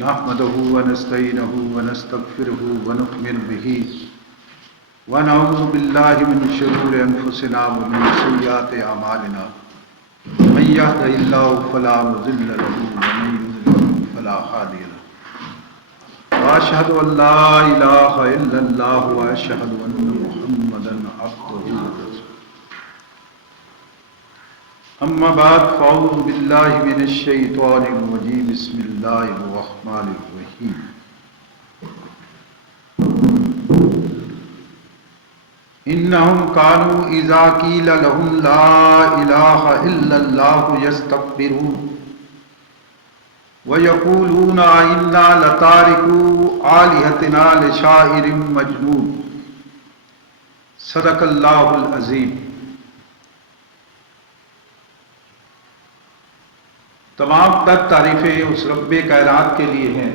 نحمده ونستعينه ونستغفره ونؤمن به ونعوذ بالله من شرور أنفسنا ومن سيئات أعمالنا من يهده الله فلا مضل له ومن يضلل فلا هادي له وأشهد أن لا إله إلا الله وأشهد أن محمدا عبده ورسوله أما بعد فأعوذ بالله من الشيطان الرجيم بسم الله الرحمن الرحيم إنهم كانوا إذا قيل لهم لا إله إلا الله يستكبرون ويقولون إنا لتاركو آلهتنا لشاعر مجنون صدق الله العظيم۔ تمام تر تعریفیں اس رب کائنات کے لیے ہیں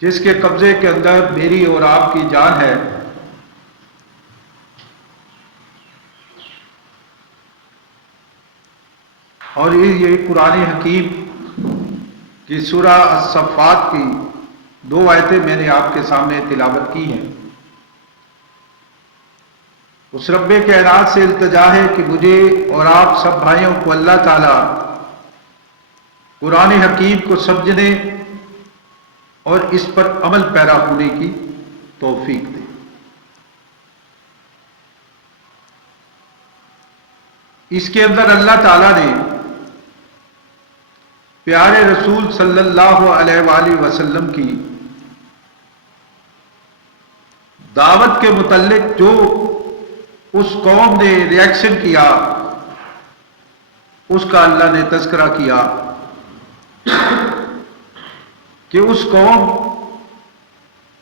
جس کے قبضے کے اندر میری اور آپ کی جان ہے، اور یہ قرآن حکیم کی سورہ الصفات کی 2 آیتیں میں نے آپ کے سامنے تلاوت کی ہیں۔ اس رب کائنات سے التجا ہے کہ مجھے اور آپ سب بھائیوں کو اللہ تعالیٰ قرآن حکیم کو سمجھنے اور اس پر عمل پیرا ہونے کی توفیق دے۔ اس کے اندر اللہ تعالیٰ نے پیارے رسول صلی اللہ علیہ وآلہ وسلم کی دعوت کے متعلق جو اس قوم نے ریئیکشن کیا اس کا اللہ نے تذکرہ کیا کہ اس قوم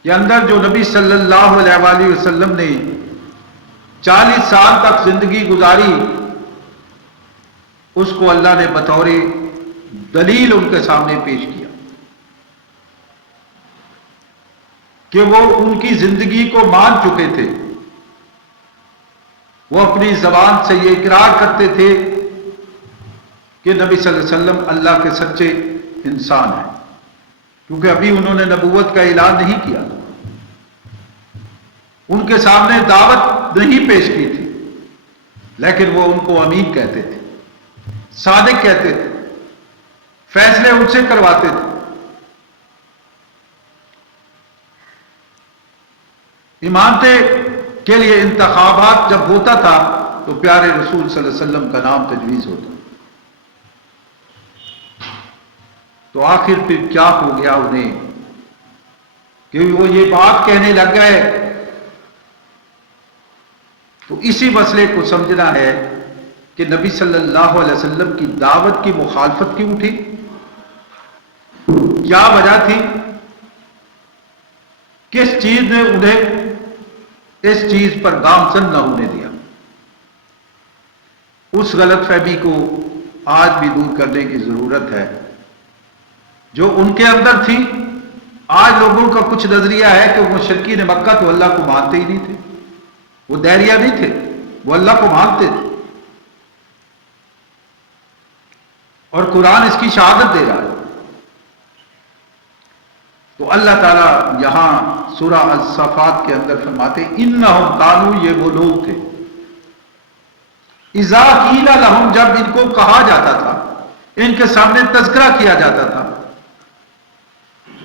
کے اندر جو نبی صلی اللہ علیہ وآلہ وسلم نے 40 سال تک زندگی گزاری، اس کو اللہ نے بطور دلیل ان کے سامنے پیش کیا کہ وہ ان کی زندگی کو مان چکے تھے، وہ اپنی زبان سے یہ اقرار کرتے تھے کہ نبی صلی اللہ علیہ وسلم اللہ کے سچے انسان ہیں، کیونکہ ابھی انہوں نے نبوت کا اعلان نہیں کیا، ان کے سامنے دعوت نہیں پیش کی تھی، لیکن وہ ان کو امین کہتے تھے، صادق کہتے تھے، فیصلے ان سے کرواتے تھے۔ امامتے کے لیے انتخابات جب ہوتا تھا تو پیارے رسول صلی اللہ علیہ وسلم کا نام تجویز ہوتا، تو آخر پھر کیا ہو گیا انہیں کہ وہ یہ بات کہنے لگ گئے؟ تو اسی مسئلے کو سمجھنا ہے کہ نبی صلی اللہ علیہ وسلم کی دعوت کی مخالفت کیوں اٹھی، کیا وجہ تھی، کس چیز نے انہیں اس چیز پر گامزن نہ ہونے دیا۔ اس غلط فہمی کو آج بھی دور کرنے کی ضرورت ہے جو ان کے اندر تھی۔ آج لوگوں کا کچھ نظریہ ہے کہ وہ مشرکین مکہ تو اللہ کو مانتے ہی نہیں تھے، وہ دہریہ نہیں تھے، وہ اللہ کو مانتے تھے، اور قرآن اس کی شہادت دے رہا ہے۔ تو اللہ تعالیٰ یہاں سورہ الصفات کے اندر فرماتے انہم کانوا، یہ وہ لوگ تھے، اذا قیل لہم، جب ان کو کہا جاتا تھا، ان کے سامنے تذکرہ کیا جاتا تھا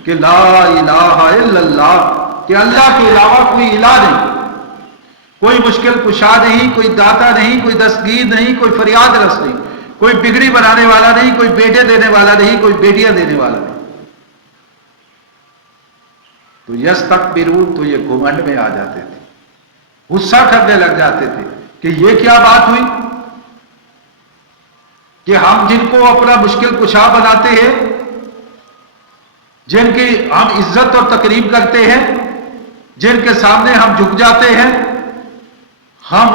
کہ لا الہ الا اللہ، کہ اللہ کے علاوہ کوئی الہ نہیں، کوئی مشکل کشا نہیں، کوئی داتا نہیں، کوئی دستگیر نہیں، کوئی فریاد رس نہیں، کوئی بگڑی بنانے والا نہیں، کوئی بیٹے دینے والا نہیں، کوئی بیٹیاں دینے والا نہیں، تو یستکبرون، تو یہ گھمنڈ میں آ جاتے تھے، غصہ کرنے لگ جاتے تھے کہ یہ کیا بات ہوئی کہ ہم جن کو اپنا مشکل کشا بناتے ہیں، جن کی ہم عزت اور تکریم کرتے ہیں، جن کے سامنے ہم جھک جاتے ہیں، ہم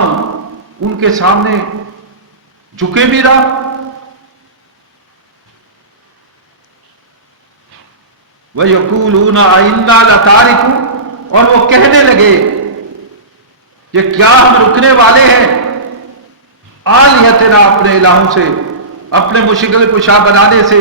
ان کے سامنے جھکے بھی رہا۔ وَيَقُولُونَ أَإِنَّا لَتَارِكُو، اور وہ کہنے لگے کہ کیا ہم رکنے والے ہیں آلیہتنا، اپنے الہوں سے، اپنے مشکل کشا بنانے سے،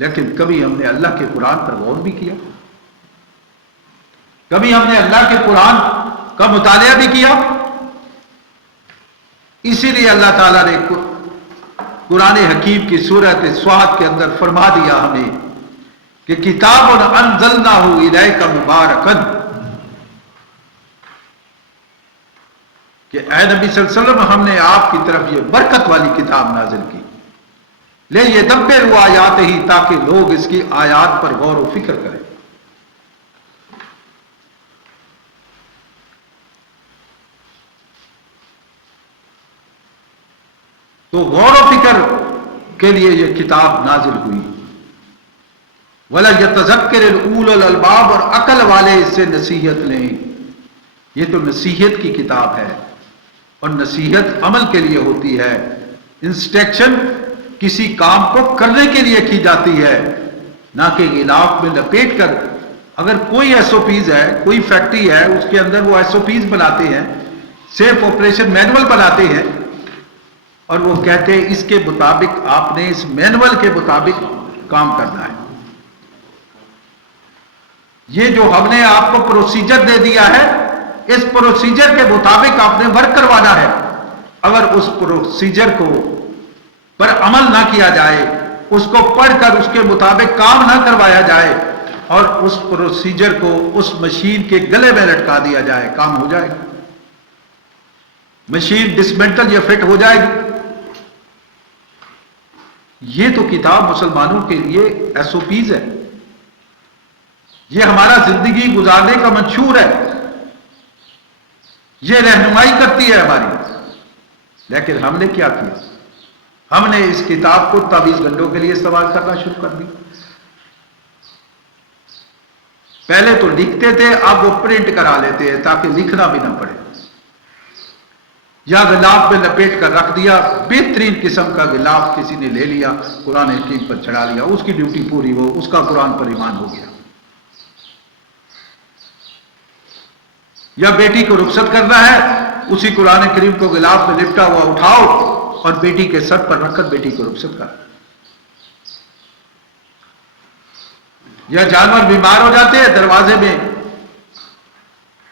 لیکن کبھی ہم نے اللہ کے قرآن پر غور بھی کیا؟ کبھی ہم نے اللہ کے قرآن کا مطالعہ بھی کیا؟ اسی لیے اللہ تعالیٰ نے قرآن حکیم کی سورۃ صاد کے اندر فرما دیا ہمیں کہ کتاب انزلناہ الیک مبارکا، کہ اے نبی صلی اللہ علیہ وسلم ہم نے آپ کی طرف یہ برکت والی کتاب نازل کی، لے یہ دبر آیات ہی، تاکہ لوگ اس کی آیات پر غور و فکر کریں۔ تو غور و فکر کے لیے یہ کتاب نازل ہوئی۔ وَلَا يَتَذَكَّرُ الْأُولُو الْأَلْبَابُ، اور عقل والے اس سے نصیحت لیں۔ یہ تو نصیحت کی کتاب ہے، اور نصیحت عمل کے لیے ہوتی ہے، انسٹرکشن کسی کام کو کرنے کے لیے کی جاتی ہے، نہ کہ غلاف میں لپیٹ کر۔ اگر کوئی ایس او پیز ہے، کوئی فیکٹری ہے، اس کے اندر وہ ایس او پیز بناتے ہیں، سیف آپریشن مینول بناتے ہیں، اور وہ کہتے ہیں اس کے مطابق آپ نے اس مینول کے مطابق کام کرنا ہے۔ یہ جو ہم نے آپ کو پروسیجر دے دیا ہے، اس پروسیجر کے مطابق آپ نے ورک کروانا ہے۔ اگر اس پروسیجر کو پر عمل نہ کیا جائے، اس کو پڑھ کر اس کے مطابق کام نہ کروایا جائے، اور اس پروسیجر کو اس مشین کے گلے میں لٹکا دیا جائے، کام ہو جائے گا؟ مشین ڈسمنٹل یا فٹ ہو جائے گی؟ یہ تو کتاب مسلمانوں کے لیے ایس او پیز ہے، یہ ہمارا زندگی گزارنے کا منشور ہے، یہ رہنمائی کرتی ہے ہماری۔ لیکن ہم نے کیا کیا؟ ہم نے اس کتاب کو تعویذ گنڈوں کے لیے استعمال کرنا شروع کر دیا۔ پہلے تو لکھتے تھے، اب وہ پرنٹ کرا لیتے ہیں تاکہ لکھنا بھی نہ پڑے، یا غلاف میں لپیٹ کر رکھ دیا، بہترین قسم کا غلاف کسی نے لے لیا، قرآن حکیم پر چڑھا لیا، اس کی ڈیوٹی پوری ہو، اس کا قرآن پر ایمان ہو گیا۔ یا بیٹی کو رخصت کرنا ہے، اسی قرآن کریم کو غلاف میں لپٹا ہوا اٹھاؤ اور بیٹی کے سر پر رکھ کر بیٹی کو رخصت کر۔ یا جانور بیمار ہو جاتے ہیں، دروازے میں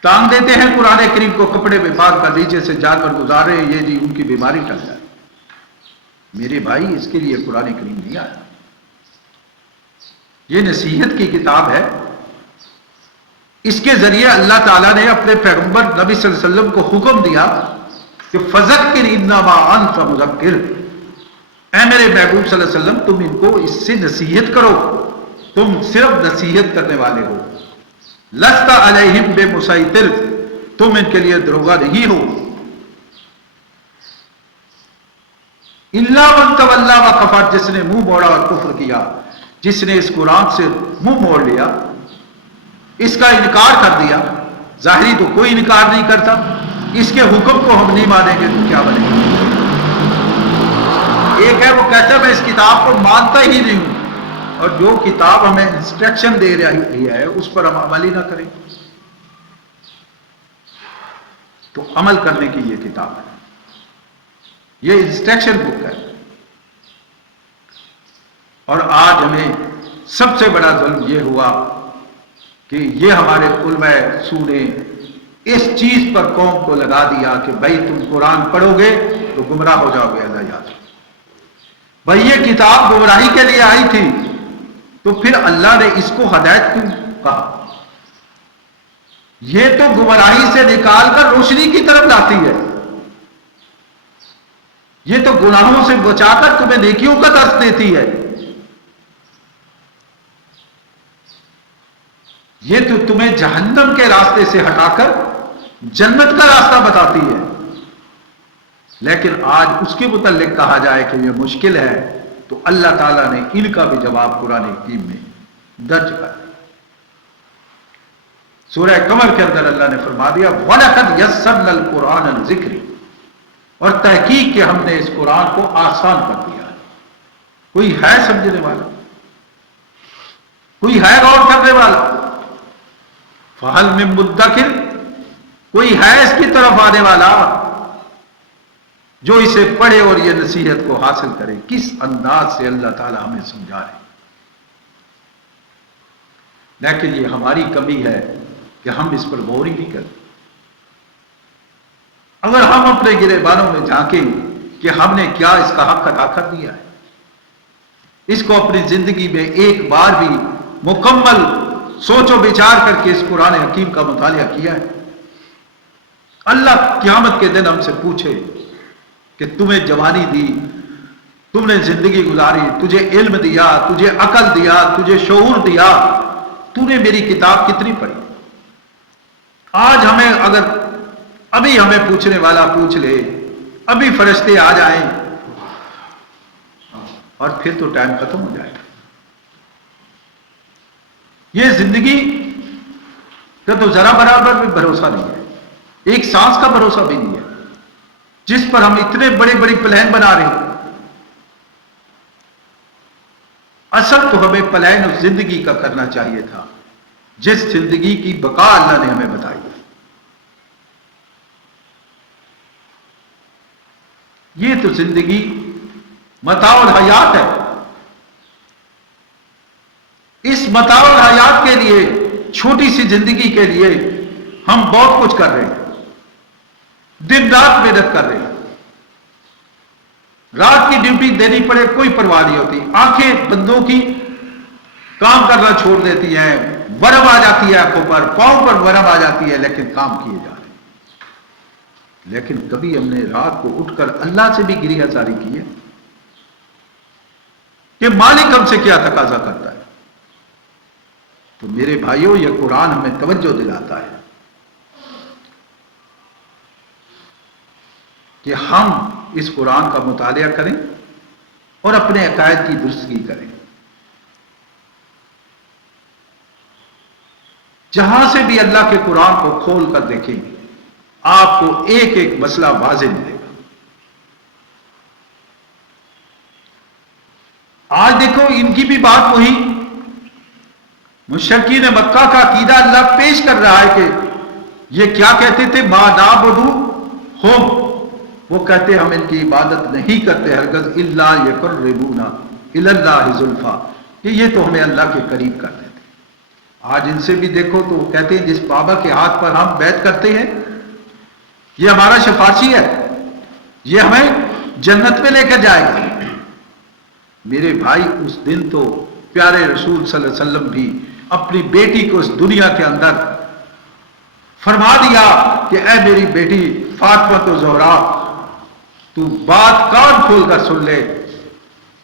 ٹانگ دیتے ہیں قرآن کریم کو، کپڑے میں باندھ کر نیچے سے جانور گزار رہے ہیں، یہ جی ان کی بیماری ٹل جائے۔ میرے بھائی، اس کے لیے قرآن کریم نہیں آیا، یہ نصیحت کی کتاب ہے۔ اس کے ذریعے اللہ تعالیٰ نے اپنے پیغمبر نبی صلی اللہ علیہ وسلم کو حکم دیا کہ فذکر انما انت مذکر، اے میرے محبوب صلی اللہ علیہ وسلم تم ان کو اس سے نصیحت کرو، تم صرف نصیحت کرنے والے ہو، لست علیہم بمسیطر، تم ان کے لیے دروغہ نہیں ہو۔ الا من تولی وکفر، جس نے منہ موڑا اور کفر کیا، جس نے اس قرآن سے منہ موڑ لیا، اس کا انکار کر دیا۔ ظاہری تو کوئی انکار نہیں کرتا، اس کے حکم کو ہم نہیں مانیں گے تو کیا بنے گا؟ ایک ہے وہ کہتا ہے میں اس کتاب کو مانتا ہی نہیں ہوں، اور جو کتاب ہمیں انسٹرکشن دے رہی ہے اس پر ہم عمل ہی نہ کریں تو عمل کرنے کی یہ کتاب ہے، یہ انسٹرکشن بک ہے۔ اور آج ہمیں سب سے بڑا ظلم یہ ہوا کہ یہ ہمارے علماء سو نے اس چیز پر قوم کو لگا دیا کہ بھائی تم قرآن پڑھو گے تو گمراہ ہو جاؤ گے۔ اللہ یاد، بھائی یہ کتاب گمراہی کے لیے آئی تھی، تو پھر اللہ نے اس کو ہدایت کیوں کہا؟ یہ تو گمراہی سے نکال کر روشنی کی طرف لاتی ہے، یہ تو گناہوں سے بچا کر تمہیں نیکیوں کا درس دیتی ہے، یہ تو تمہیں جہنم کے راستے سے ہٹا کر جنت کا راستہ بتاتی ہے۔ لیکن آج اس کے متعلق کہا جائے کہ یہ مشکل ہے تو اللہ تعالیٰ نے ان کا بھی جواب قرآن حکیم میں درج کر سورہ قمر کے اندر اللہ نے فرما دیا وَلَقَدْ يَسَّرْنَا الْقُرْآنَ لِلذِّكْرِ، اور تحقیق کہ ہم نے اس قرآن کو آسان کر دیا ہے۔ کوئی ہے سمجھنے والا؟ کوئی ہے غور کرنے والا؟ فَهَلْ مِن مُدَّكِرٍ، کوئی ہے اس کی طرف آنے والا جو اسے پڑھے اور یہ نصیحت کو حاصل کرے؟ کس انداز سے اللہ تعالی ہمیں سمجھا رہے ہیں۔ لیکن یہ ہماری کمی ہے کہ ہم اس پر غور ہی نہیں کرتے۔ اگر ہم اپنے گریبانوں میں جھانکیں کہ ہم نے کیا اس کا حق ادا کر دیا ہے، اس کو اپنی زندگی میں ایک بار بھی مکمل سوچ و بچار کر کے اس قرآن حکیم کا مطالعہ کیا ہے، اللہ قیامت کے دن ہم سے پوچھے کہ تمہیں جوانی دی، تم نے زندگی گزاری، تجھے علم دیا، تجھے عقل دیا، تجھے شعور دیا، تو نے میری کتاب کتنی پڑھی؟ آج ہمیں اگر ابھی ہمیں پوچھنے والا پوچھ لے، ابھی فرشتے آ جائیں اور پھر تو ٹائم ختم ہو جائے گا۔ یہ زندگی کا تو ذرا برابر بھی بھروسہ نہیں ہے، ایک سانس کا بھروسہ بھی نہیں ہے، جس پر ہم اتنے بڑے بڑے پلان بنا رہے ہیں۔ اصل تو ہمیں پلان اس زندگی کا کرنا چاہیے تھا جس زندگی کی بقا اللہ نے ہمیں بتائی ہے۔ یہ تو زندگی متاع الحیات ہے، اس متاع الحیات کے لیے، چھوٹی سی زندگی کے لیے ہم بہت کچھ کر رہے ہیں، دن رات محنت کر رہے ہیں، رات کی ڈیوٹی دینی پڑے کوئی پرواہ نہیں ہوتی، آنکھیں بندوں کی کام کرنا چھوڑ دیتی ہیں، ورم آ جاتی ہے آنکھوں پر، پاؤں پر ورم آ جاتی ہے، لیکن کام کیے جا رہے ہیں۔ لیکن کبھی ہم نے رات کو اٹھ کر اللہ سے بھی گریہ زاری کی ہے کہ مالک ہم سے کیا تقاضا کرتا ہے؟ تو میرے بھائیوں، یہ قرآن ہمیں توجہ دلاتا ہے کہ ہم اس قرآن کا مطالعہ کریں اور اپنے عقائد کی درستگی کریں۔ جہاں سے بھی اللہ کے قرآن کو کھول کر دیکھیں، آپ کو ایک ایک مسئلہ واضح ملے گا۔ آج دیکھو ان کی بھی بات وہی، مشرکین مکہ کا عقیدہ اللہ پیش کر رہا ہے کہ یہ کیا کہتے تھے، ما نعبدہم، وہ کہتے ہم ان کی عبادت نہیں کرتے ہرگز الا یقربونا الی اللہ زلفیٰ، کہ یہ تو ہمیں اللہ کے قریب کر دیتے۔ آج ان سے بھی دیکھو تو وہ کہتے ہیں جس بابا کے ہاتھ پر ہم بیعت کرتے ہیں یہ ہمارا شفاعی ہے، یہ ہمیں جنت میں لے کر جائے گا۔ میرے بھائی، اس دن تو پیارے رسول صلی اللہ علیہ وسلم بھی اپنی بیٹی کو اس دنیا کے اندر فرما دیا کہ اے میری بیٹی فاطمہ زہرا، تو بات کان کھول کر سن لے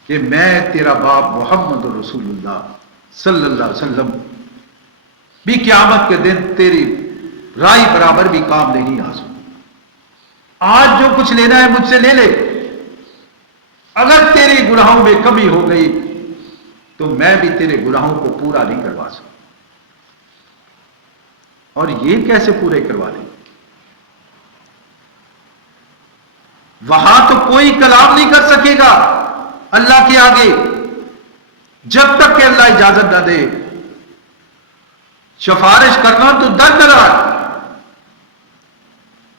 کہ میں تیرا باپ محمد رسول اللہ صلی اللہ علیہ وسلم بھی قیامت کے دن تیری رائی برابر بھی کام نہیں آ سکتا۔ آج جو کچھ لینا ہے مجھ سے لے لے، اگر تیری گناہوں میں کمی ہو گئی تو میں بھی تیرے گناہوں کو پورا نہیں کروا سکتا۔ اور یہ کیسے پورے کروا لیں؟ وہاں تو کوئی کلام نہیں کر سکے گا اللہ کے آگے جب تک کہ اللہ اجازت نہ دے۔ سفارش کرنا تو دردناک،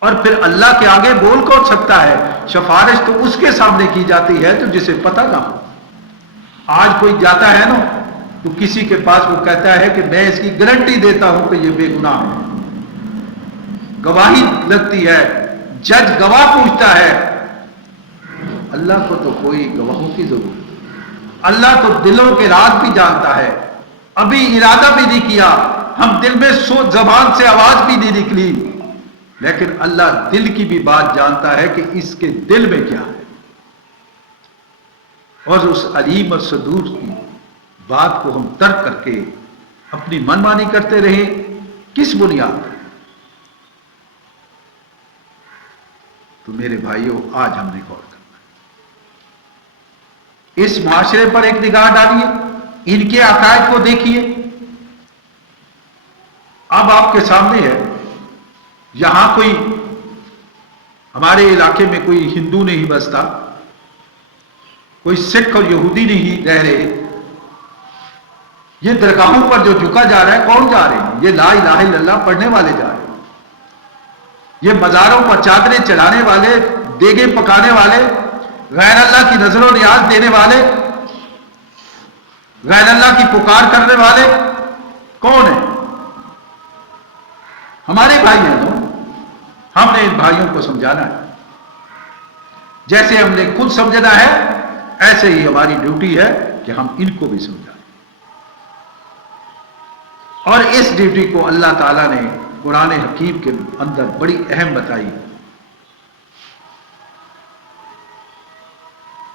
اور پھر اللہ کے آگے بول کون سکتا ہے؟ سفارش تو اس کے سامنے کی جاتی ہے تو جسے پتہ نہ ہو۔ آج کوئی جاتا ہے نا تو کسی کے پاس وہ کہتا ہے کہ میں اس کی گارنٹی دیتا ہوں کہ یہ بے گناہ ہے، گواہی لگتی ہے، جج گواہ پوچھتا ہے۔ اللہ کو تو کوئی گواہوں کی ضرورت نہیں، اللہ تو دلوں کے راز بھی جانتا ہے۔ ابھی ارادہ بھی نہیں کیا، ہم دل میں سوچ، زبان سے آواز بھی نہیں نکلی، لیکن اللہ دل کی بھی بات جانتا ہے کہ اس کے دل میں کیا ہے۔ اور اس علیم اور صدور کی بات کو ہم ترک کر کے اپنی من مانی کرتے رہے، کس بنیاد پر؟ تو میرے بھائیوں، آج ہم نے غور کرنا ہے، اس معاشرے پر ایک نگاہ ڈالیے، ان کے عقائد کو دیکھیے۔ اب آپ کے سامنے ہے، یہاں کوئی ہمارے علاقے میں کوئی ہندو نہیں بستا، کوئی سکھ اور یہودی نہیں رہ رہے۔ یہ درگاہوں پر جو جھکا جا رہا ہے، کون جا رہے ہیں؟ یہ لا الہ الا اللہ پڑھنے والے جا رہے ہیں، یہ مزاروں پر چادریں چڑھانے والے، دیگیں پکانے والے، غیر اللہ کی نظر و نیاز دینے والے، غیر اللہ کی پکار کرنے والے، کون ہے؟ ہمارے بھائی ہیں تو ہم نے ان بھائیوں کو سمجھانا ہے، جیسے ہم نے خود سمجھنا ہے ایسے ہی ہماری ڈیوٹی ہے کہ ہم ان کو بھی سمجھائیں۔ اور اس ڈیوٹی کو اللہ تعالیٰ نے قرآن حکیم کے اندر بڑی اہم بتائی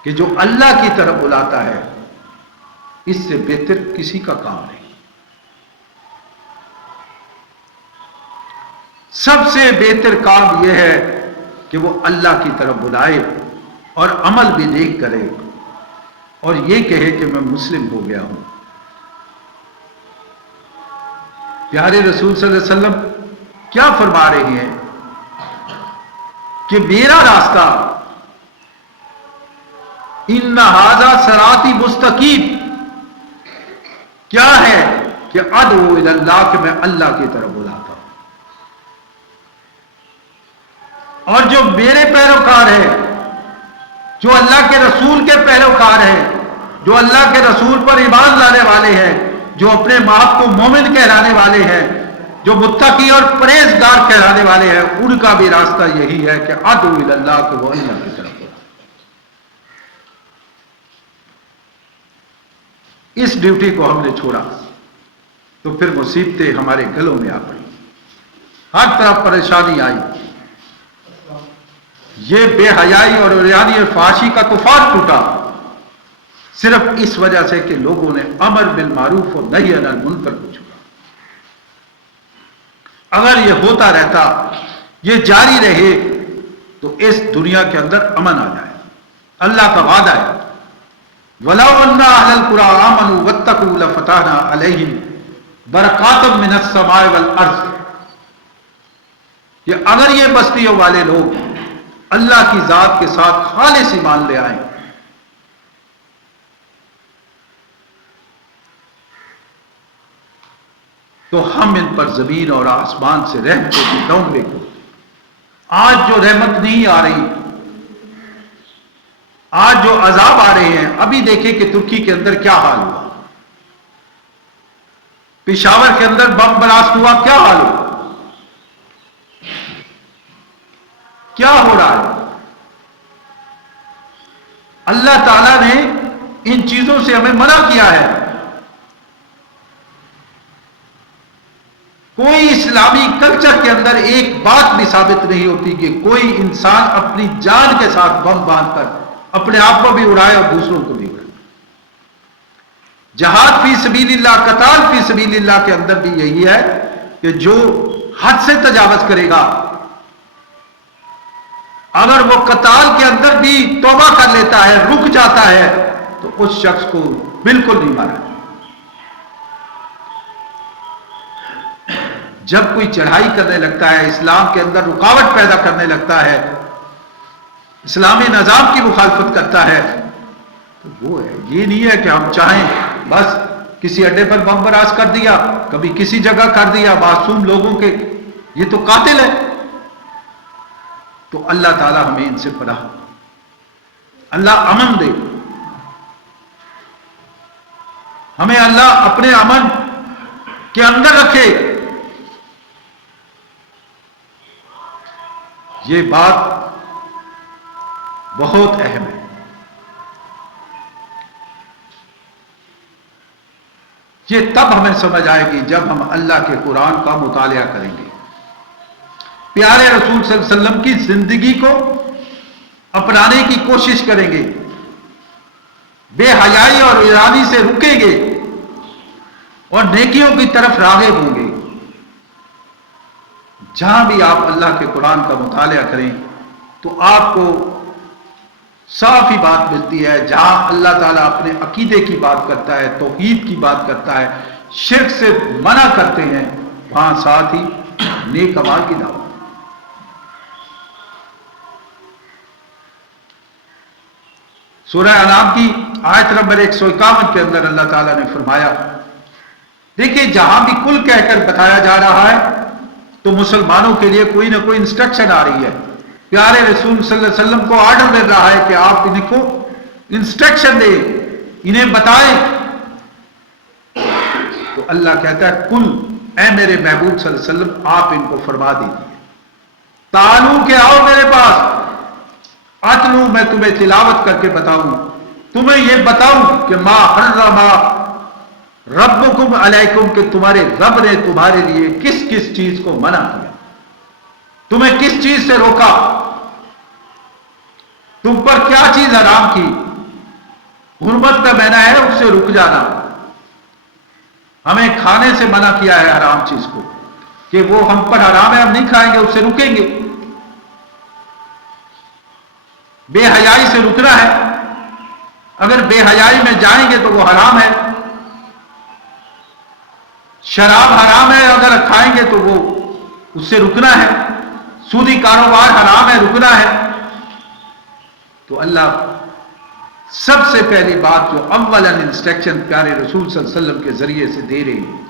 کہ جو اللہ کی طرف بلاتا ہے اس سے بہتر کسی کا کام نہیں۔ سب سے بہتر کام یہ ہے کہ وہ اللہ کی طرف بلائے اور عمل بھی نیک کرے اور یہ کہے کہ میں مسلم ہو گیا ہوں۔ پیارے رسول صلی اللہ علیہ وسلم کیا فرما رہے ہیں کہ میرا راستہ ان ھذا صراطی مستقیم کیا ہے کہ ادعو الی اللہ، کہ میں اللہ کی طرف بلاتا ہوں، اور جو میرے پیروکار ہیں، جو اللہ کے رسول کے پیروکار ہیں، جو اللہ کے رسول پر ایمان لانے والے ہیں، جو اپنے باپ کو مومن کہلانے والے ہیں، جو متقی اور پرہیزگار کہلانے والے ہیں، ان کا بھی راستہ یہی ہے کہ ادعو الی اللہ، کہ وہ اللہ کی طرف بلاتا۔ اس ڈیوٹی کو ہم نے چھوڑا تو پھر مصیبتیں ہمارے گلوں میں آ پڑی، ہر طرف پریشانی آئی۔ یہ بے حیائی اور عریانی اور فحاشی کا طوفان ٹوٹا صرف اس وجہ سے کہ لوگوں نے امر بالمعروف اور نہی عن المنکر کو چھوڑا۔ اگر یہ ہوتا رہتا، یہ جاری رہے، تو اس دنیا کے اندر امن آ جائے۔ اللہ کا وعدہ ہے وَلَوْ أَنَّ أَهْلَ الْقُرَىٰ آمَنُوا وَاتَّقُوا لَفَتَحْنَا عَلَيْهِمْ بَرَكَاتٍ مِّنَ السَّمَاءِ وَالْأَرْضِ، کہ اگر یہ بستیوں والے لوگ اللہ کی ذات کے ساتھ خالص ایمان لے آئیں تو ہم ان پر زمین اور آسمان سے رحمتوں کی ڈونگے کو، آج جو رحمت نہیں آ رہی، آج جو عذاب آ رہے ہیں، ابھی دیکھیں کہ ترکی کے اندر کیا حال ہوا، پشاور کے اندر بم بلاسٹ ہوا، کیا حال ہوا، کیا ہو رہا ہے۔ اللہ تعالیٰ نے ان چیزوں سے ہمیں منع کیا ہے۔ کوئی اسلامی کلچر کے اندر ایک بات بھی ثابت نہیں ہوتی کہ کوئی انسان اپنی جان کے ساتھ بم باندھ کر اپنے آپ کو بھی اڑائے اور دوسروں کو بھی اڑائے۔ جہاد فی سبیل اللہ، قتال فی سبیل اللہ کے اندر بھی یہی ہے کہ جو حد سے تجاوز کرے گا، اگر وہ قتال کے اندر بھی توبہ کر لیتا ہے، رک جاتا ہے، تو اس شخص کو بالکل نہیں مارا۔ جب کوئی چڑھائی کرنے لگتا ہے، اسلام کے اندر رکاوٹ پیدا کرنے لگتا ہے، اسلامی نظام کی مخالفت کرتا ہے، تو وہ ہے، یہ نہیں ہے کہ ہم چاہیں بس کسی اڈے پر بم براز کر دیا، کبھی کسی جگہ کر دیا، معصوم لوگوں کے، یہ تو قاتل ہے۔ تو اللہ تعالی ہمیں ان سے پناہ، اللہ امن دے، ہمیں اللہ اپنے امن کے اندر رکھے۔ یہ بات بہت اہم ہے۔ یہ تب ہمیں سمجھ آئے گی جب ہم اللہ کے قرآن کا مطالعہ کریں گے، پیارے رسول صلی اللہ علیہ وسلم کی زندگی کو اپنانے کی کوشش کریں گے، بے حیائی اور ایرانی سے رکیں گے اور نیکیوں کی طرف راغب ہوں گے۔ جہاں بھی آپ اللہ کے قرآن کا مطالعہ کریں تو آپ کو صاف ہی بات ملتی ہے، جہاں اللہ تعالیٰ اپنے عقیدے کی بات کرتا ہے، توحید کی بات کرتا ہے، شرک سے منع کرتے ہیں، وہاں ساتھ ہی نیک اعمال کی دعوت۔ سورہ انعام کی آیت نمبر 151 کے اندر اللہ تعالیٰ نے فرمایا، دیکھیں جہاں بھی کل کہہ کر بتایا جا رہا ہے تو مسلمانوں کے لیے کوئی نہ کوئی انسٹرکشن آ رہی ہے، پیارے رسول صلی اللہ علیہ وسلم کو آرڈر مل رہا ہے کہ آپ ان کو انسٹرکشن دیں، انہیں بتائیں تو اللہ کہتا ہے کل اے میرے محبوب صلی اللہ علیہ وسلم آپ ان کو فرما دیجیے تعالو کہ آؤ میرے پاس اتلو میں تمہیں تلاوت کر کے بتاؤں تمہیں یہ بتاؤں کہ ما حرم ربکم علیکم کہ تمہارے رب نے تمہارے لیے کس کس چیز کو منع کیا تمہیں کس چیز سے روکا تم پر کیا چیز حرام کی حرمت کا معنی ہے اس سے رک جانا ہمیں کھانے سے منع کیا ہے حرام چیز کو کہ وہ ہم پر حرام ہے ہم نہیں کھائیں گے اس سے رکیں گے بے حیائی سے رکنا ہے اگر بے حیائی میں جائیں گے تو وہ حرام ہے شراب حرام ہے اگر کھائیں گے تو وہ اس سے رکنا ہے سودی کاروبار حرام ہے رکنا ہے تو اللہ سب سے پہلی بات جو اولاً انسٹرکشن پیارے رسول صلی اللہ علیہ وسلم کے ذریعے سے دے رہی ہے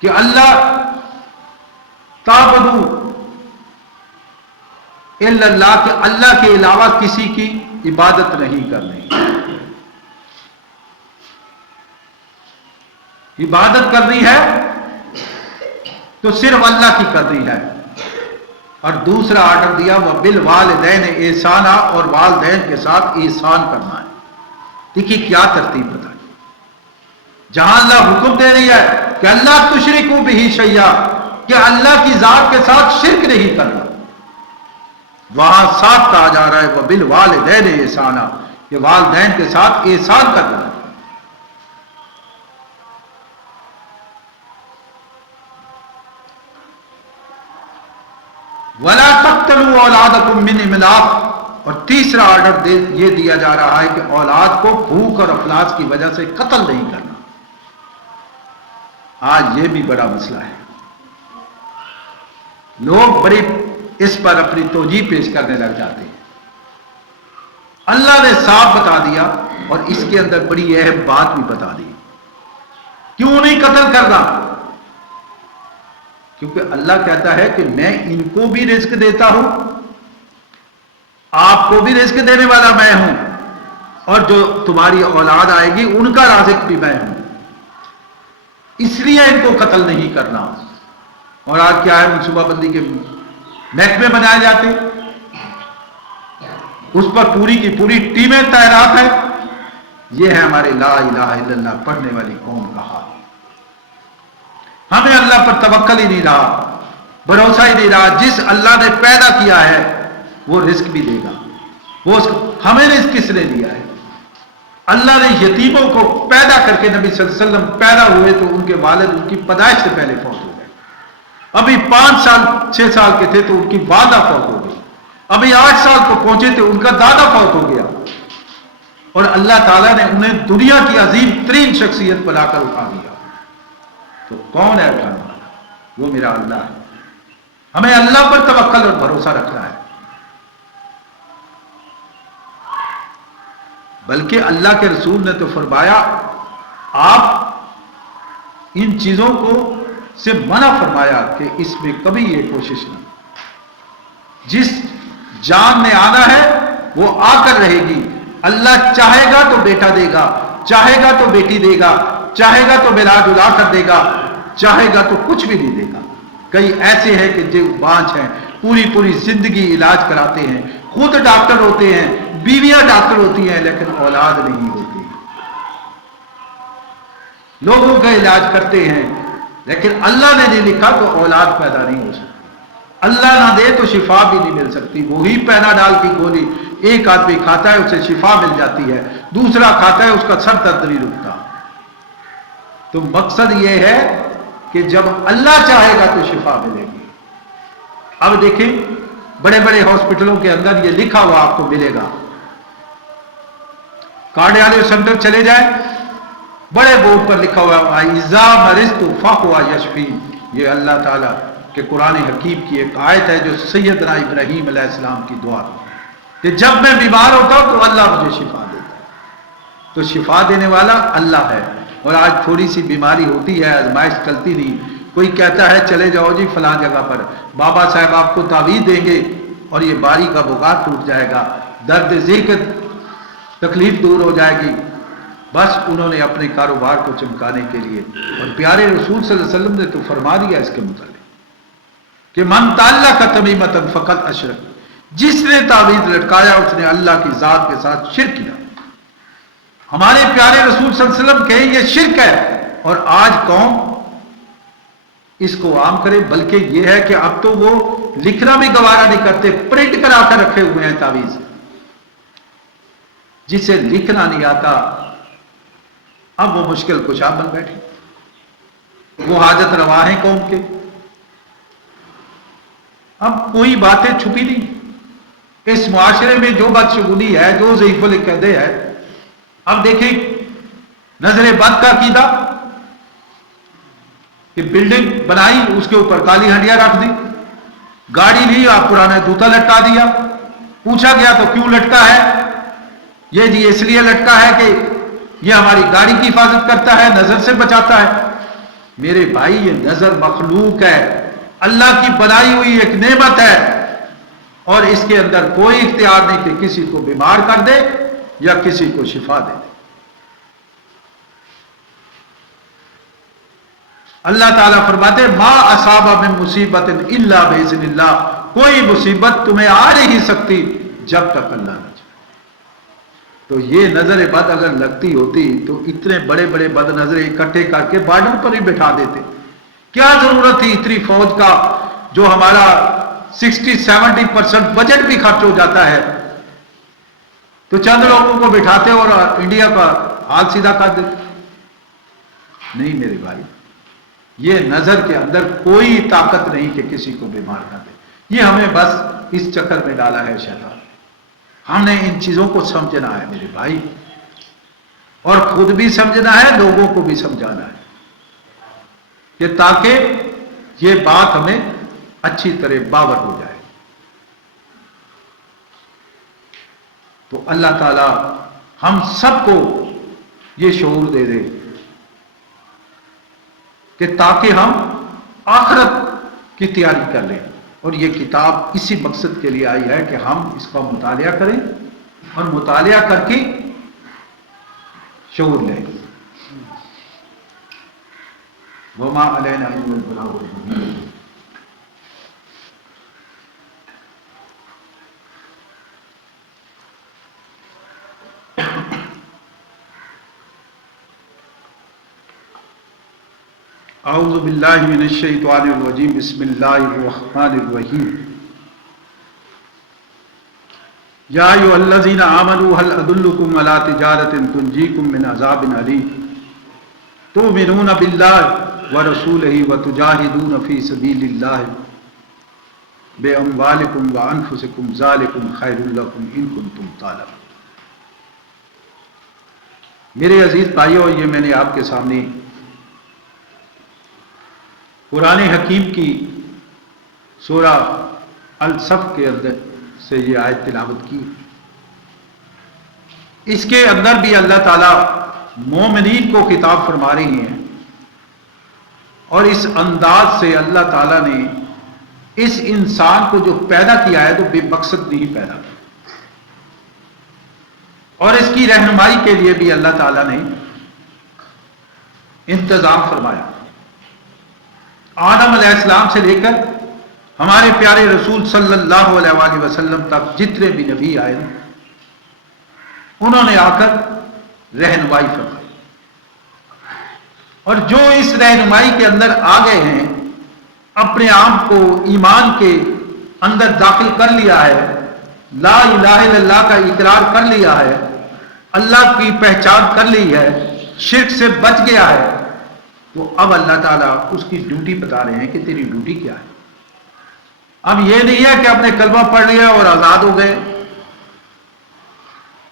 کہ اللہ تعبدو الا اللہ کہ اللہ کے علاوہ کسی کی عبادت نہیں کرنی عبادت کرنی ہے تو صرف اللہ کی کرنی ہے اور دوسرا آرڈر دیا وہ بالوالدین احسانہ اور والدین کے ساتھ احسان کرنا ہے دیکھیے کیا ترتیب بتائی جہاں اللہ حکم دے رہی ہے کہ اللہ تشرکو بہ شیئا کہ اللہ کی ذات کے ساتھ شرک نہیں کرنا وہاں ساتھ کہا جا رہا ہے وہ بالوالدین احسانہ کہ والدین کے ساتھ احسان کرنا ہے وَلَا تَقْتُلُوا أَوْلَادَكُم مِّنْ إِمْلَاقٍ اور تیسرا آرڈر یہ دیا جا رہا ہے کہ اولاد کو بھوک اور افلاس کی وجہ سے قتل نہیں کرنا آج یہ بھی بڑا مسئلہ ہے لوگ بڑی اس پر اپنی توجیہ پیش کرنے لگ جاتے ہیں اللہ نے صاف بتا دیا اور اس کے اندر بڑی اہم بات بھی بتا دی کیوں نہیں قتل کرنا کیونکہ اللہ کہتا ہے کہ میں ان کو بھی رزق دیتا ہوں آپ کو بھی رزق دینے والا میں ہوں اور جو تمہاری اولاد آئے گی ان کا رازق بھی میں ہوں اس لیے ان کو قتل نہیں کرنا اور آج کیا ہے منصوبہ بندی کے محکمے بنائے جاتے اس پر پوری کی پوری ٹیمیں تعینات ہیں یہ ہے ہمارے لا الہ الا اللہ پڑھنے والی قوم کا حال ہمیں اللہ پر توکل ہی نہیں رہا بھروسہ ہی نہیں رہا جس اللہ نے پیدا کیا ہے وہ رزق بھی دے گا وہ ہمیں رزق کس نے دیا ہے اللہ نے یتیموں کو پیدا کر کے نبی صلی اللہ علیہ وسلم پیدا ہوئے تو ان کے والد ان کی پیدائش سے پہلے فوت ہو گئے ابھی 5 سال 6 سال کے تھے تو ان کی والدہ فوت ہو گئی ابھی 8 سال کو پہنچے تھے ان کا دادا فوت ہو گیا اور اللہ تعالیٰ نے انہیں دنیا کی عظیم ترین شخصیت بنا کر اٹھا دیا تو کون ہے اٹھانے والا وہ میرا اللہ ہے ہمیں اللہ پر توکل اور بھروسہ رکھنا ہے بلکہ اللہ کے رسول نے تو فرمایا آپ ان چیزوں کو سے منع فرمایا کہ اس میں کبھی یہ کوشش نہیں جس جان نے آنا ہے وہ آ کر رہے گی اللہ چاہے گا تو بیٹا دے گا چاہے گا تو بیٹی دے گا چاہے گا تو ملاج اڑا کر دے گا چاہے گا تو کچھ بھی نہیں دے گا کئی ایسے ہیں کہ جو بانچ ہیں پوری زندگی علاج کراتے ہیں خود ڈاکٹر ہوتے ہیں بیویاں ڈاکٹر ہوتی ہیں لیکن اولاد نہیں ہوتی لوگوں کا علاج کرتے ہیں لیکن اللہ نے نہیں لکھا تو اولاد پیدا نہیں ہو سکتی اللہ نہ دے تو شفا بھی نہیں مل سکتی وہی پیناڈال کی گولی ایک آدمی کھاتا ہے اسے شفا مل جاتی ہے دوسرا کھاتا ہے اس کا سر درد نہیں رکتا تو مقصد یہ ہے کہ جب اللہ چاہے گا تو شفا ملے گی اب دیکھیں بڑے بڑے ہاسپٹلوں کے اندر یہ لکھا ہوا آپ کو ملے گا کارڈیالو سینٹر چلے جائیں بڑے بورڈ پر لکھا ہوا اذا مرضت فهو یشفین یہ اللہ تعالیٰ کہ قرآن حکیم کی ایک آیت ہے جو سیدنا ابراہیم علیہ السلام کی دعا کہ جب میں بیمار ہوتا ہوں تو اللہ مجھے شفا دیتا ہے تو شفا دینے والا اللہ ہے اور آج تھوڑی سی بیماری ہوتی ہے آزمائش چلتی نہیں کوئی کہتا ہے چلے جاؤ جی فلاں جگہ پر بابا صاحب آپ کو تعویذ دیں گے اور یہ باری کا بخار ٹوٹ جائے گا درد ذکر تکلیف دور ہو جائے گی. بس انہوں نے اپنے کاروبار کو چمکانے کے لیے. اور پیارے رسول صلی اللہ علیہ وسلم نے تو فرما دیا اس کے متعلق کہ من تعلق تمیمۃ فقط اشرک، جس نے تعویذ لٹکایا اس نے اللہ کی ذات کے ساتھ شرک کیا. ہمارے پیارے رسول صلی اللہ علیہ وسلم کہیں یہ شرک ہے، اور آج قوم اس کو عام کرے. بلکہ یہ ہے کہ اب تو وہ لکھنا بھی گوارا نہیں کرتے، پرنٹ کرا کر رکھے ہوئے ہیں تعویذ. جسے لکھنا نہیں آتا اب وہ مشکل کشا بن بیٹھے، وہ حاجت روا ہیں قوم کے. اب کوئی باتیں چھپی نہیں. اس معاشرے میں جو بدشگونی ہے، جو ضعیف العقیدے ہے، اب دیکھیں نظر بد کا عقیدہ کہ بلڈنگ بنائی اس کے اوپر کالی ہنڈیاں رکھ دی، گاڑی لی آپ پرانا جوتا لٹکا دیا. پوچھا گیا تو کیوں لٹکا ہے؟ یہ جی اس لیے لٹکا ہے کہ یہ ہماری گاڑی کی حفاظت کرتا ہے، نظر سے بچاتا ہے. میرے بھائی یہ نظر مخلوق ہے، اللہ کی بنائی ہوئی ایک نعمت ہے، اور اس کے اندر کوئی اختیار نہیں کہ کسی کو بیمار کر دے یا کسی کو شفا دے. اللہ تعالیٰ فرماتے ما اصاب من مصیبت الا باذن اللہ، کوئی مصیبت تمہیں آ نہیں سکتی جب تک اللہ نہ چاہے. تو یہ نظر بد اگر لگتی ہوتی تو اتنے بڑے بڑے بد نظریں اکٹھے کر کے بارڈر پر ہی بٹھا دیتے. کیا ضرورت تھی اتنی فوج کا، جو ہمارا 60-70% بجٹ بھی خرچ ہو جاتا ہے، تو چند لوگوں کو بٹھاتے اور انڈیا کا حال سیدھا کر دیتے. نہیں میرے بھائی، یہ نظر کے اندر کوئی طاقت نہیں کہ کسی کو بیمار کر دے. یہ ہمیں بس اس چکر میں ڈالا ہے شیطان. ہم نے ان چیزوں کو سمجھنا ہے میرے بھائی، اور خود بھی سمجھنا ہے، لوگوں کو بھی سمجھانا ہے، کہ تاکہ یہ بات ہمیں اچھی طرح باور ہو جائے. تو اللہ تعالی ہم سب کو یہ شعور دے دے کہ تاکہ ہم آخرت کی تیاری کر لیں. اور یہ کتاب اسی مقصد کے لیے آئی ہے کہ ہم اس کا مطالعہ کریں اور مطالعہ کر کے شعور لیں. وما علینا الا البلاغ المبین. اعوذ باللہ من الشیطان الرجیم. بسم اللہ الرحمن الرحیم. یا ایھا الذین آمنوا هل ادلکم علی تجارۃ تنجیکم من عذاب علیم تؤمنون باللہ ورسولہ وتجاہدون فی سبیل اللہ باموالکم وانفسکم ذالکم خیر لکم ان کنتم تعلمون. میرے عزیز بھائیو، یہ میں نے آپ کے سامنے قرآن حکیم کی سورہ الصف کے اندر سے یہ آیت تلاوت کی. اس کے اندر بھی اللہ تعالیٰ مومنین کو خطاب فرما رہی ہیں، اور اس انداز سے اللہ تعالیٰ نے اس انسان کو جو پیدا کیا ہے تو بے مقصد نہیں پیدا کیا، اور اس کی رہنمائی کے لیے بھی اللہ تعالیٰ نے انتظام فرمایا. آدم علیہ السلام سے لے کر ہمارے پیارے رسول صلی اللہ علیہ وآلہ وسلم تک جتنے بھی نبی آئے انہوں نے آ کر رہنمائی فرمائی، اور جو اس رہنمائی کے اندر آ گئے ہیں، اپنے آپ کو ایمان کے اندر داخل کر لیا ہے، لا الہ الا اللہ کا اقرار کر لیا ہے، اللہ کی پہچان کر لی ہے، شرک سے بچ گیا ہے، تو اب اللہ تعالیٰ اس کی ڈیوٹی بتا رہے ہیں کہ تیری ڈیوٹی کیا ہے. اب یہ نہیں ہے کہ اپنے کلمہ پڑھ لیا اور آزاد ہو گئے.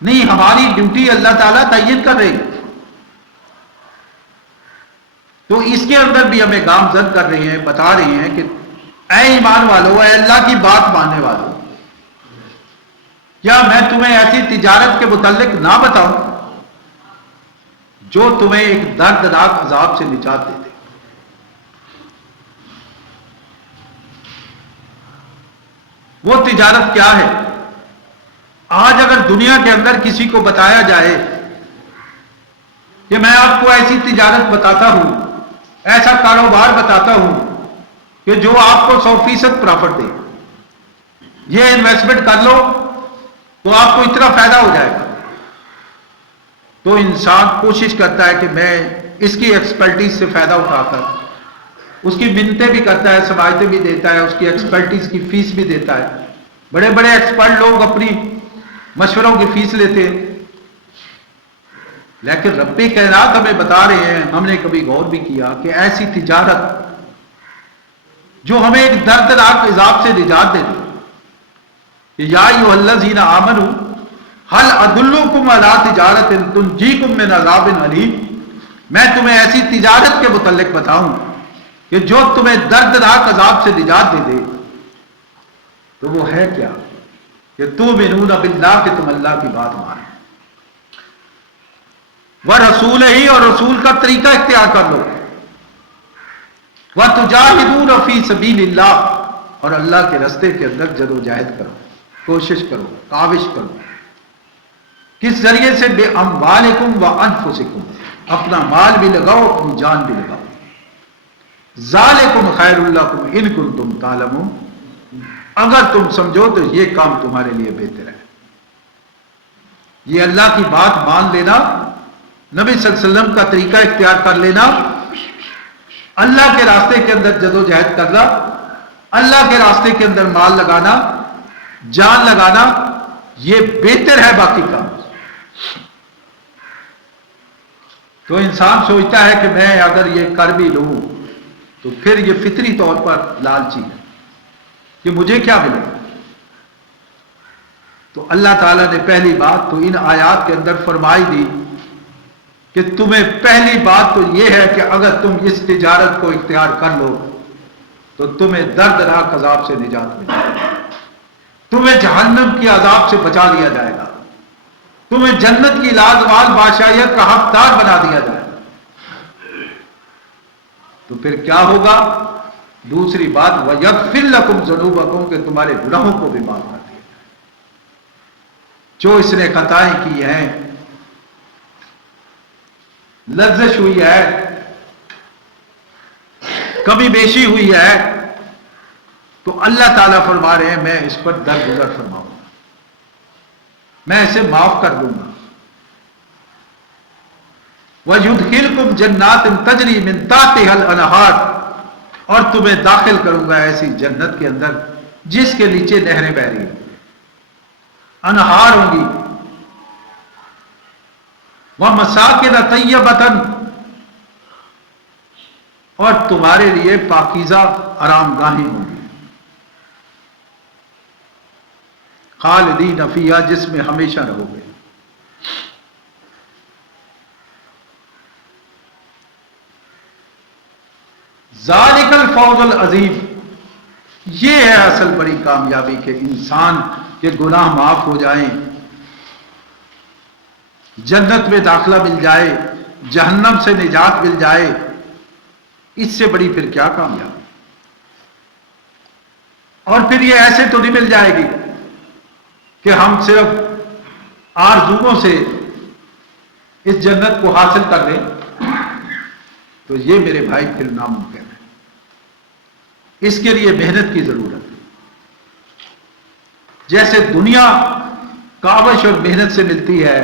نہیں، ہماری ڈیوٹی اللہ تعالیٰ تعین کر رہی ہے. تو اس کے اندر بھی ہمیں گامزن کر رہے ہیں، بتا رہے ہیں کہ اے ایمان والو، اے اللہ کی بات ماننے والو، کیا میں تمہیں ایسی تجارت کے متعلق نہ بتاؤں جو تمہیں ایک دردناک عذاب سے نجات دے دے. وہ تجارت کیا ہے؟ آج اگر دنیا کے اندر کسی کو بتایا جائے کہ میں آپ کو ایسی تجارت بتاتا ہوں، ایسا کاروبار بتاتا ہوں کہ جو آپ کو 100% پرافٹ دے، یہ انویسٹمنٹ کر لو تو آپ کو اتنا فائدہ ہو جائے گا، تو انسان کوشش کرتا ہے کہ میں اس کی ایکسپرٹیز سے فائدہ اٹھا کر اس کی منتیں بھی کرتا ہے، سماجتیں بھی دیتا ہے، اس کی ایکسپرٹیز کی فیس بھی دیتا ہے۔ بڑے بڑے ایکسپرٹ لوگ اپنی مشوروں کی فیس لیتے ہیں، لیکن رب کائنات ہمیں بتا رہے ہیں، ہم نے کبھی غور بھی کیا کہ ایسی تجارت جو ہمیں ایک دردناک عذاب سے نجات دے دی کہ یا ایھا الذین آمنوا هل ادلکم علی تجارت تنجیکم من عذاب علیم، میں تمہیں ایسی تجارت کے متعلق بتاؤں کہ جو تمہیں دردناک عذاب سے نجات دے دے، تو وہ ہے کیا؟ کہ تؤمنون باللہ، کہ تم اللہ کی بات مانو، ورسولہ، اور رسول کا طریقہ اختیار کر لو، وتجاہدون فی سبیل اللہ، اور اللہ کے راستے کے اندر جدوجہد کرو، کوشش کرو، کاوش کرو، کس ذریعے سے؟ بے اموالکم و انفسکم، اپنا مال بھی لگاؤ، اپنی جان بھی لگاؤ، ذالکم خیر لکم ان کنتم تعلمون، اگر تم سمجھو تو یہ کام تمہارے لیے بہتر ہے۔ یہ اللہ کی بات مان لینا، نبی صلی اللہ علیہ وسلم کا طریقہ اختیار کر لینا، اللہ کے راستے کے اندر جدوجہد کرنا، اللہ کے راستے کے اندر مال لگانا، جان لگانا، یہ بہتر ہے باقی کام۔ تو انسان سوچتا ہے کہ میں اگر یہ کر بھی لوں تو پھر یہ فطری طور پر لالچی ہے کہ مجھے کیا ملے گا۔ تو اللہ تعالیٰ نے پہلی بات تو ان آیات کے اندر فرمائی دی کہ تمہیں پہلی بات تو یہ ہے کہ اگر تم اس تجارت کو اختیار کر لو تو تمہیں دردناک عذاب سے نجات ملے گی، تمہیں جہنم کی عذاب سے بچا لیا جائے گا، تمہیں جنت کی لازوال بادشاہیت کا حقدار بنا دیا جائے گا۔ تو پھر کیا ہوگا؟ دوسری بات وَيَغْفِرْ لَكُمْ ذُنُوبَكُمْ، کہ تمہارے گناہوں کو بھی معاف کر دیا جائے، جو اس نے خطائیں کی ہیں، لغزش ہوئی ہے، کمی بیشی ہوئی ہے، تو اللہ تعالیٰ فرما رہے ہیں میں اس پر درگزر فرماؤں گا، میں اسے معاف کر دوں گا۔ وَيُدْخِلْكُمْ جَنَّاتٍ تَجْرِي مِن تَحْتِهَا الْأَنْهَارُ، اور تمہیں داخل کروں گا ایسی جنت کے اندر جس کے نیچے نہریں بہ رہی ہیں، انہار ہوں گی۔ وَمَسَاكِنَ طَيِّبَةً، اور تمہارے لیے پاکیزہ آرام گاہیں ہوں گی، خالدین فیہا، جس میں ہمیشہ رہو گے۔ ذالک الفوز العظیم، یہ ہے اصل بڑی کامیابی کہ انسان کے گناہ معاف ہو جائیں، جنت میں داخلہ مل جائے، جہنم سے نجات مل جائے، اس سے بڑی پھر کیا کامیابی؟ اور پھر یہ ایسے تو نہیں مل جائے گی کہ ہم صرف آرزوؤں سے اس جنت کو حاصل کر لیں، تو یہ میرے بھائی پھر ناممکن ہے، اس کے لیے محنت کی ضرورت ہے۔ جیسے دنیا کاوش اور محنت سے ملتی ہے،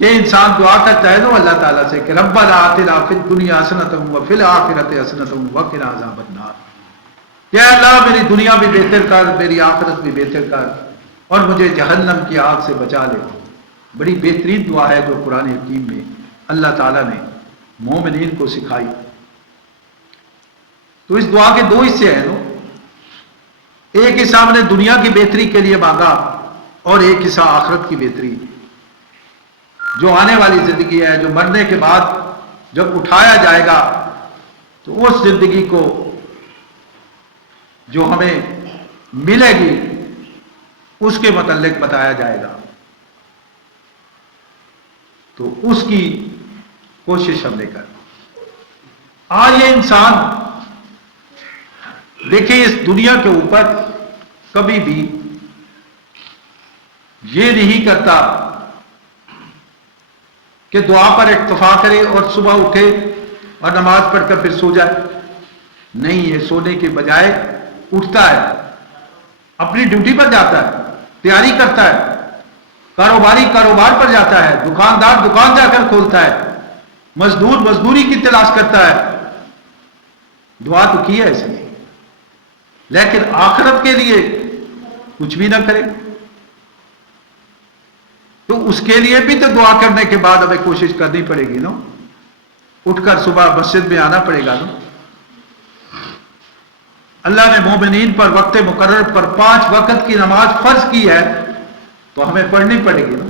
یہ انسان دعا کرتا ہے نا اللہ تعالیٰ سے کہ ربنا آتنا فی الدنیا حسنۃ وفی الآخرۃ حسنۃ وقنا عذاب النار، کہ اللہ میری دنیا بھی بہتر کر، میری آخرت بھی بہتر کر، اور مجھے جہنم کی آگ سے بچا لے۔ بڑی بہترین دعا ہے جو قرآن حکیم میں اللہ تعالیٰ نے مومنین کو سکھائی۔ تو اس دعا کے دو حصے ہیں، ایک حصہ ہم نے دنیا کی بہتری کے لیے مانگا اور ایک حصہ آخرت کی بہتری، جو آنے والی زندگی ہے، جو مرنے کے بعد جب اٹھایا جائے گا تو اس زندگی کو جو ہمیں ملے گی اس کے متعلق بتایا جائے گا، تو اس کی کوشش ہم نے کرنا۔ آج یہ انسان دیکھیں اس دنیا کے اوپر کبھی بھی یہ نہیں کرتا کہ دعا پر اکتفا کرے اور صبح اٹھے اور نماز پڑھ کر پھر سو جائے. نہیں، یہ سونے کے بجائے اٹھتا ہے، اپنی ڈیوٹی پر جاتا ہے، تیاری کرتا ہے، کاروباری کاروبار پر جاتا ہے، دکاندار دکان جا کر کھولتا ہے، مزدور مزدوری کی تلاش کرتا ہے. دعا تو کی ہے اس نے، لیکن آخرت کے لیے کچھ بھی نہ کرے تو اس کے لیے بھی تو دعا کرنے کے بعد ہمیں کوشش کرنی پڑے گی نا. اٹھ کر صبح مسجد میں آنا پڑے گا نا. اللہ نے مومنین پر وقت مقرر پر 5 وقت کی نماز فرض کی ہے تو ہمیں پڑھنی پڑے گی نا.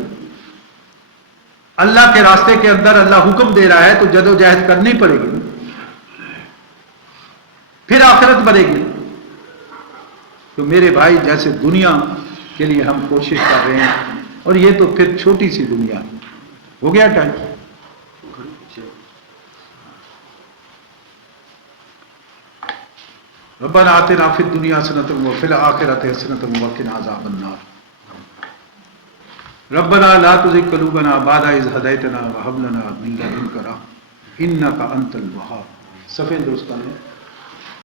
اللہ کے راستے کے اندر اللہ حکم دے رہا ہے تو جدوجہد کرنی پڑے گی نا. پھر آخرت بنے گی. تو میرے بھائی، جیسے دنیا کے لیے ہم کوشش کر رہے ہیں، اور یہ تو پھر چھوٹی سی دنیا. ہو گیا ٹائم؟ ربنا آتنا فی الدنیا حسنۃ وفی الآخرۃ حسنۃ وقنا عذاب النار. ربنا لا تزغ قلوبنا بعد إذ هديتنا وهب لنا من لدنك رحمة إنك أنت الوهاب. صفحے درست کریں.